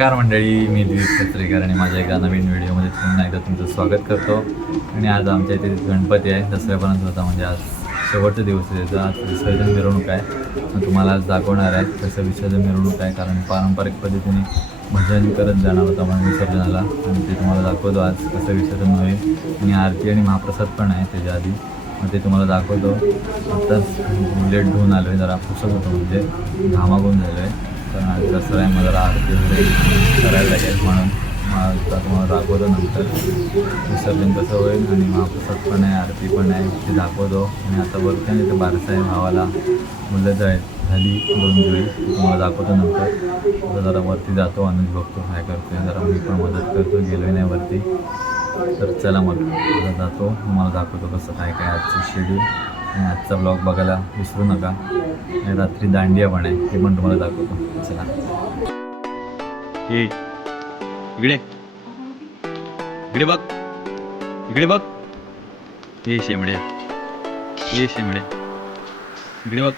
नमस्कार मंडळी मी दिलीप पत्रेकर आणि माझ्या एका नवीन व्हिडिओमध्ये पुन्हा एकदा तुमचं स्वागत करतो. आणि आज आमच्या इथे गणपती आहे दसऱ्यापर्यंत होता म्हणजे आज शेवटचा दिवस आहे. त्याचा आज विसर्जन मिरवणूक आहे. मग तुम्हाला आज दाखवणार आहे कसं विसर्जन मिरवणूक आहे कारण पारंपरिक पद्धतीने भजन करत जाणार होता म्हणून विसर्जनाला. आणि ते तुम्हाला दाखवतो आज कसं विसर्जन होईल. आणि आरती आणि महाप्रसाद पण आहे त्याच्या आधी. मग ते तुम्हाला दाखवतो. आत्ताच लेट धुवून आलो आहे जरा पुसत होतो म्हणजे घामागून झालो आहे पण आज आहे मला जरा आरती वगैरे करायला लागेल म्हणून. मग दाखवतो नंतर. विसर्जन कसं होईल. आणि महाप्रसाद पण आहे आरती पण आहे. ते दाखवतो. आणि आता बघते आणि ते बारसा आहे भावाला मुलं जाय झाली दोन दिवस. तुम्हाला दाखवतो नंतर. आता जरा वरती जातो. आणि बघतो काय करतो जरा मी पण मदत करतो. गेलो नाही वरती. तर चला मग. जातो. तुम्हाला दाखवतो कसं काय काय आजचं शेड्यूल आजचा ब्लॉग बघायला विसरू नका. आणि रात्री दांडिया पण आहे हे पण तुम्हाला दाखवतो. चला. ये इकडे. इकडे बघ. इकडे बघ. ये शेमड्या ये शेमड्या इकडे बघ.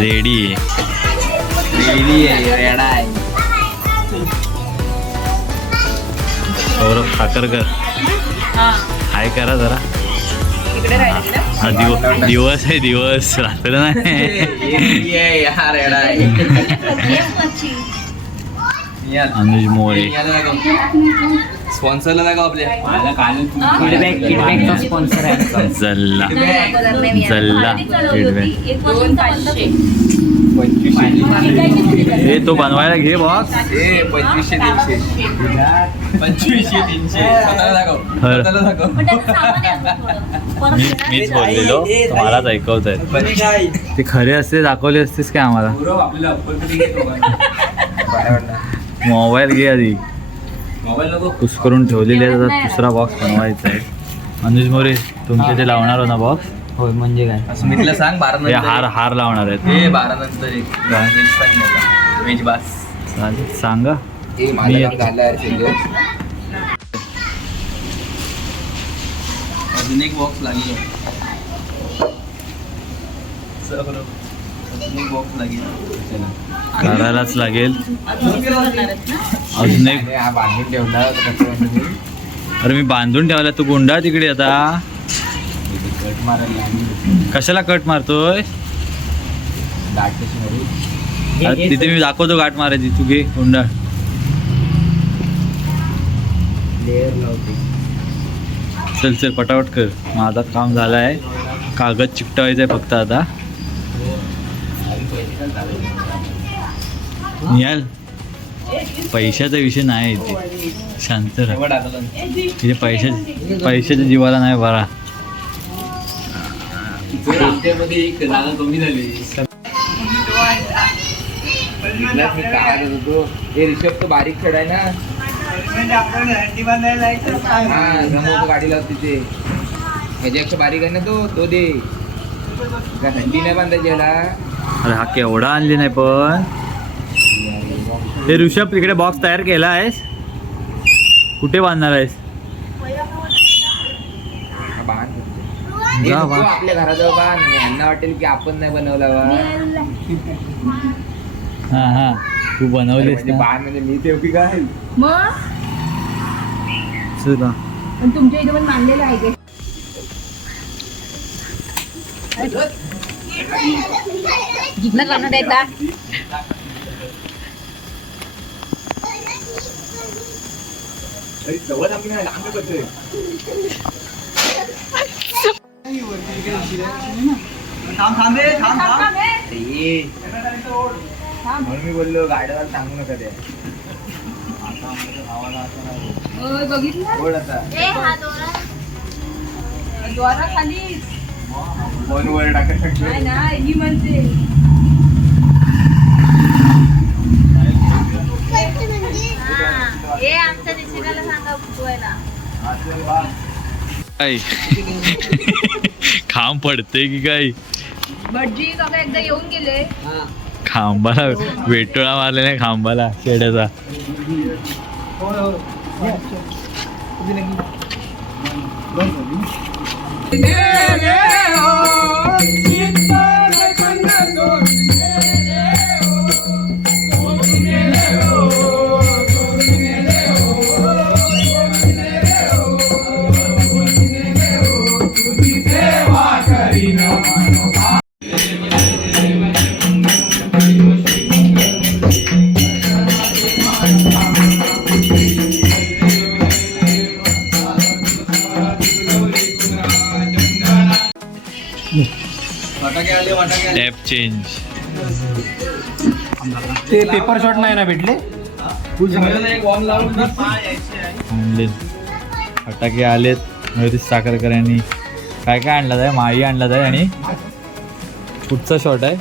रेडी. आहे सौरभ खाकरकर हाय करा जरा. हा दिव दिवस आहे दिवस. रात्र नाही. अनुज मोरे. स्पॉन्सरला आपल्या. फीडबॅक फीडबॅकचा स्पॉन्सर आहे. जल्ला. जल्ला. हे तो बनवायला घे बॉक्स ए पंचवीसशे तीनशे पंचवीसशे तीनशे स्वतःला दाखव. हर. स्वतःला दाखव. मी मीच बोललेलो. मलाच ऐकवत आहेत ते खरे असते दाखवले असतेस काय आम्हाला? मोबाईल घे आधी. पुस करून ठेवलेले आता दुसरा बॉक्स बनवायचा आहे. अनुज मोरे तुमचे ते लावणार हो ना बॉक्स होय म्हणजे काय? स्मितला सांग बारा हे नंतर हार हार लावणार आहेत. ए बारा नंतर एक. व्हेज सांग बास. चालेल. अजून एक बॉक्स लागेल. अजून एक बॉक्स लागेल. करायलाच लागेल. अजून एक अरे मी बांधून ठेवला तू गुंडा तिकडे आता. कशाला कट मारतोय? तिथे मी दाखवतो गाठ मारायची तू घे हुंडा चल चल पटापट कर. माझा काम झालं आहे कागद चिकटवायचा आहे फक्त आता. निहाल पैशाचा विषय नाही इथे. शांत राहा. तिथे पैशा पैशाच्या जीवाला नाही बरा हे रिषभ तो बारीक खेळ आहे ना. हा तिथे. ह्याच्यापेक्षा बारीक आहे ना तो तो दे. का हंडी नाही बांधायची अरे हा केवढा आणली नाही पण. हे ऋषभ तिकडे बॉक्स तयार केला आहेस? कुठे बांधणार आहेस. आपल्या घराजवळ बांध यांना वाटेल की आपण नाही बनवला बा. हा हा. तू बनवलीस म्हणजे बांध म्हणजे मी काय? मग? चल ना. पण तुमच्या इथे पण मांडलेलं आहे का जिथनं करणार एकदा ये. म्हणून मी बोललो गाड्याला सांगू नका ते होय, बघितलं बोल आता द्वारा खाली टाकत नाही ना ही म्हणते हे सांगा काय खांब पडते की काय? भटजी काका एकदा येऊन गेले. खांबाला वेटोळा मारले नाही खांबाला शेड्याचा टॅप ते पेपर शॉट नाही ना भेटले? फटाके आलेत. नवरीस साखरकरांनी काय काय आणलं आहे? माळी आणलं आहे आणि कुठचा शॉट आहे?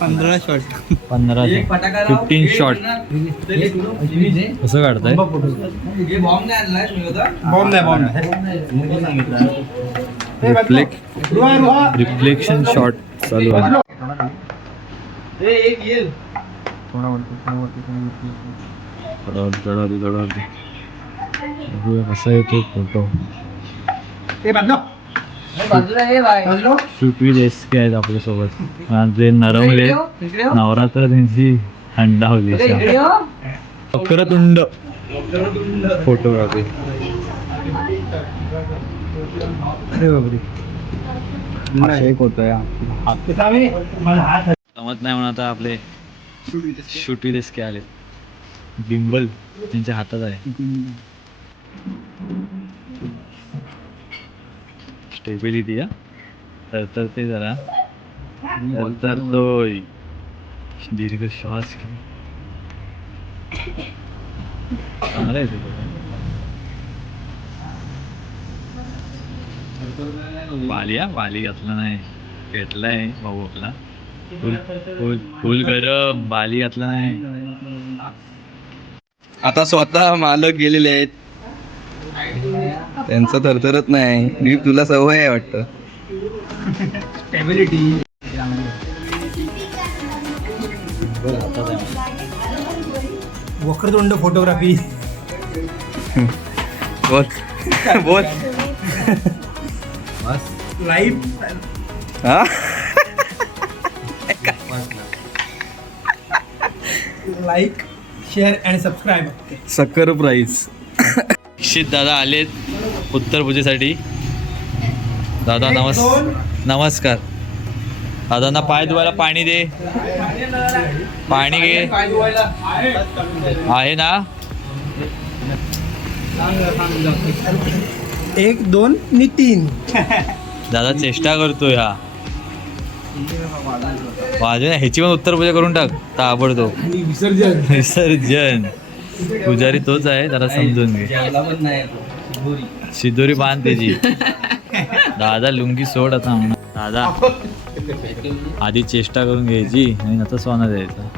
पंधरा शॉट. पंधरा फिफ्टीन शॉट. कसं काढताय? रिफ्लेक्शन शॉट चालू आहे. चढवली चढवली चढवली बघूया कसा येतो फोटो. देशके आहेत आपल्यासोबत. माझे नरवले नवरात्र त्यांची हंडावली वक्रतुंड. फोटोग्राफी. जमत नाही म्हणून आता आपले शुटी देशके आले बिंबल त्यांच्या हातात आहे. स्टेबिलिटी हा? तर तर ते जरा तर तो दीर्घ श्वास घे. चांगलं आहे ते वाली हा? वाली घातला नाही. घेतलाय भाऊ आपला. फुल गरम बाली घातला नाही. आता स्वतः मालक गेलेले आहेत. त्यांचं थरथरत नाही. नी तुला सवय आहे वाटतं. वक्रतुंड फोटोग्राफी बोल. बोल. लाईव्ह हा? लाईक शेअर अँड सबस्क्राईब सक्कर प्राईज दीक्षित दादा आलेत उत्तर पूजेसाठी. दादा नमस् नमस्कार. दादांना पाय धुवायला पाणी दे. पाणी घे. आहे ना? एक दोन आणि तीन. दादा चेष्टा करतोय हा. वाजव ना ह्याची पण उत्तर पूजा करून टाक. ताबडतोब. आणि विसर्जन. विसर्जन. पुजारी तोच आहे जरा समजून घे. शिदोरी. बांध त्याची. दादा लुंगी सोड आता. म्हणा. दादा आधी चेष्टा करून घ्यायची आणि नंतर सोना द्यायचा.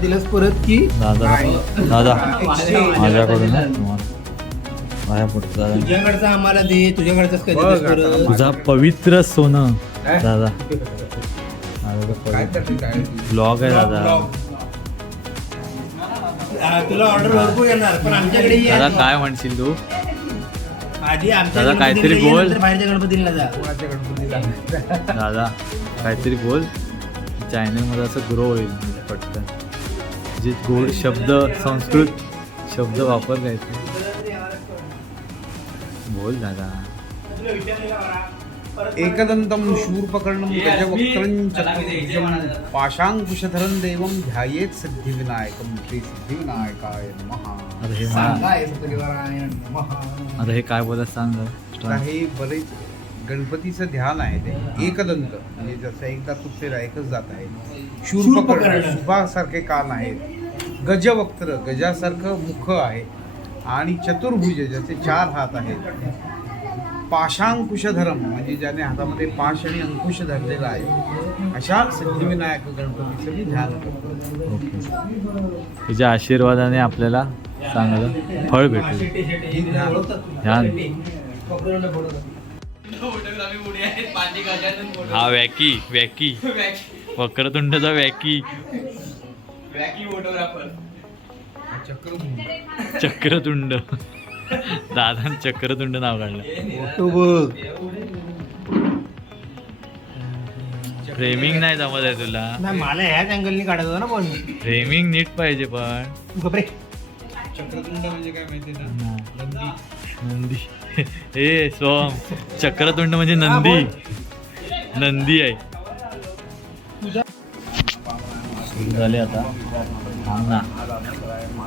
दिलंस परत की दादा दादा. माझ्याकडून पडतो दादा. तुझ्याकडचं आम्हाला दे तुझ्याकडचं तुझा पवित्र सोनं. दादा ब्लॉग आहे दादा तुला ऑर्डर भरपूर येणार पण आमच्याकडे दादा. काय म्हणशील तू आधी दादा, काहीतरी बोल. बाहेरच्या गणपतीला जा दादा काहीतरी बोल चॅनलमध्ये असं ग्रो होईल पटकन जे गोड शब्द संस्कृत शब्द वापर काहीतरी बोल दादा एकदन्तं शूर्पकर्णं गजवक्त्रं चतुर्भुजं पाशाङ्कुशधरं देवं ध्यायेत् सिद्धिविनायकं श्री सिद्धिविनायकाय नमः. आता हे हे काय बोलत सांग हे बरेच गणपतीचं ध्यान आहे ते. एकदंत. म्हणजे जसं एकदा तुटलेला एकच जात आहे. शूर्पकर्ण शूर्पकर्ण. शुभासारखे कान आहेत. गजवक्त्र गजासारखं मुख आहे. आणि चतुर्भुज ज्याचे चार हात आहेत. पाशांकुशधरम म्हणजे ज्याने हातामध्ये पाश आणि अंकुश धरलेला आहे अशा सिद्धिविनायक गणपतीचं मी ध्यान करतो. ओके. तिच्या आशीर्वादाने आपल्याला चांगलं फळ भेटेल. हे ध्यान. हा वॅकी वॅकी वक्रतुंडचा वॅकी चक्रतुंड. दादा चक्रतुंड नाव काढलं. फ्रेमिंग नाही जमत आहे तुला. मला ह्याच अँगलनी काढायचं ना पण. फ्रेमिंग नीट पाहिजे पण. चक्रतुंड म्हणजे काय माहिती ना नंदी. ए सोम. चक्रतुंड म्हणजे नंदी. नंदी आहे. झाले आता. थांब ना.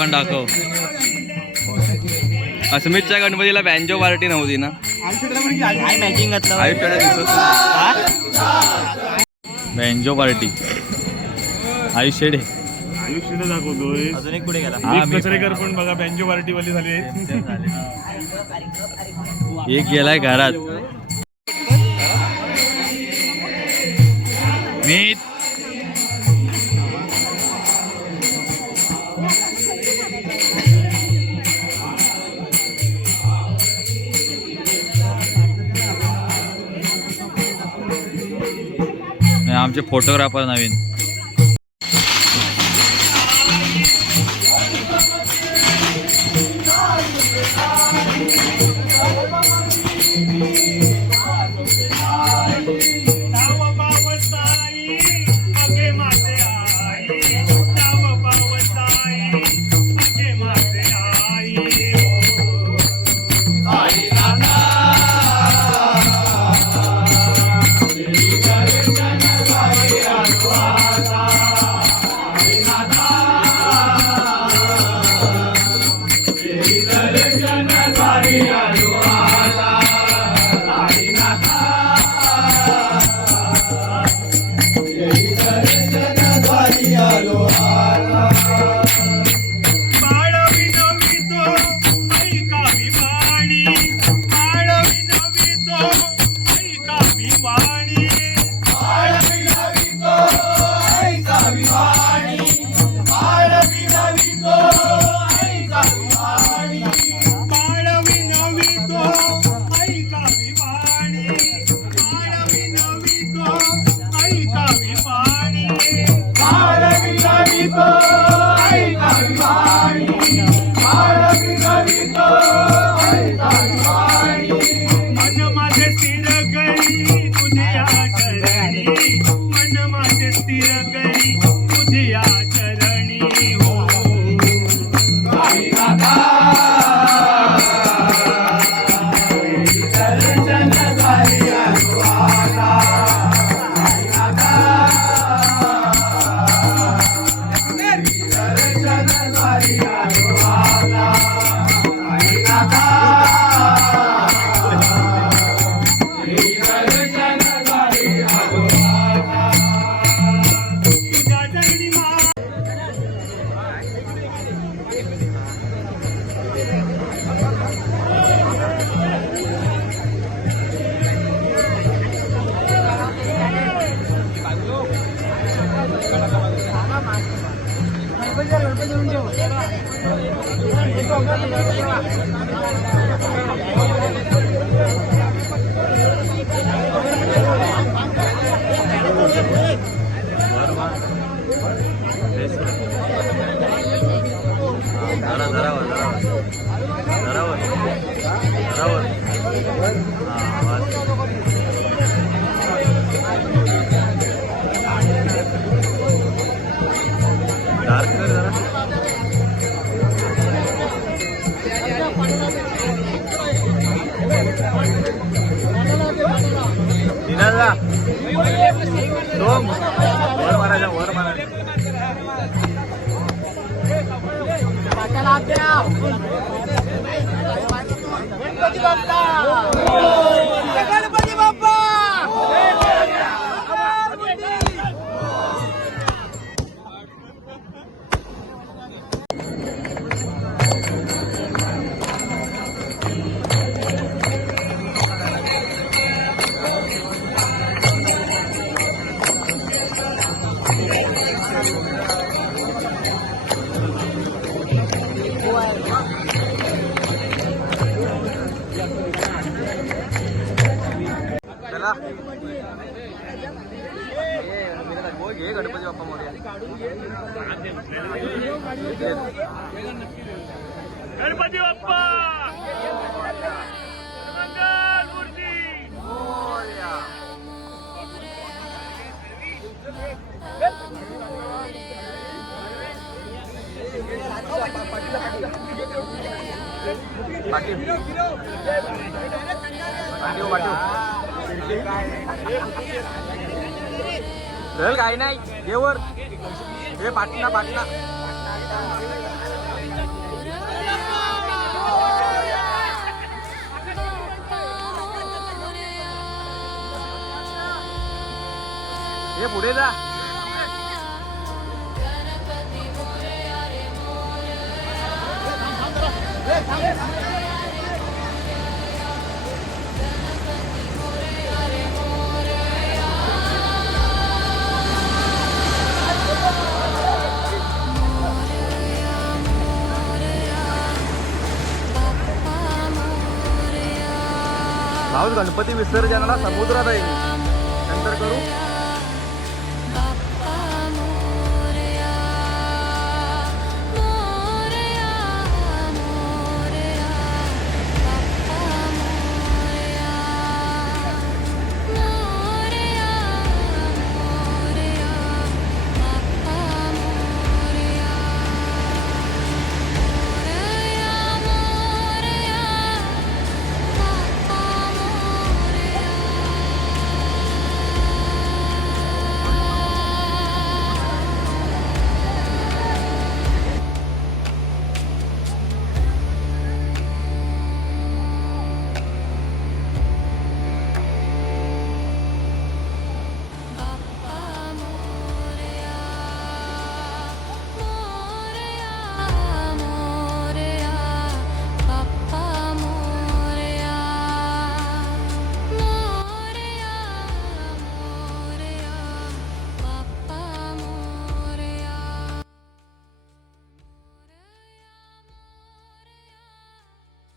पण दाखव. अस्मितच्या गणपतीला बँजो पार्टी नव्हती ना? आयुष्याला दिसत बँजो पार्टी आयुष शेडे आयुष्याला दाखवतोय. अजून एक पुढे गेला. हा, मी कचरेकर पण बघा बँजो पार्टी वाली झाली एक गेलाय घरात. मी आमचे फोटोग्राफर नवीन. काही नाही ये हे पाटणा पाटणा हे पुढे जा. गणपती विसर्जनाला समुद्रात आहे. नंतर करू.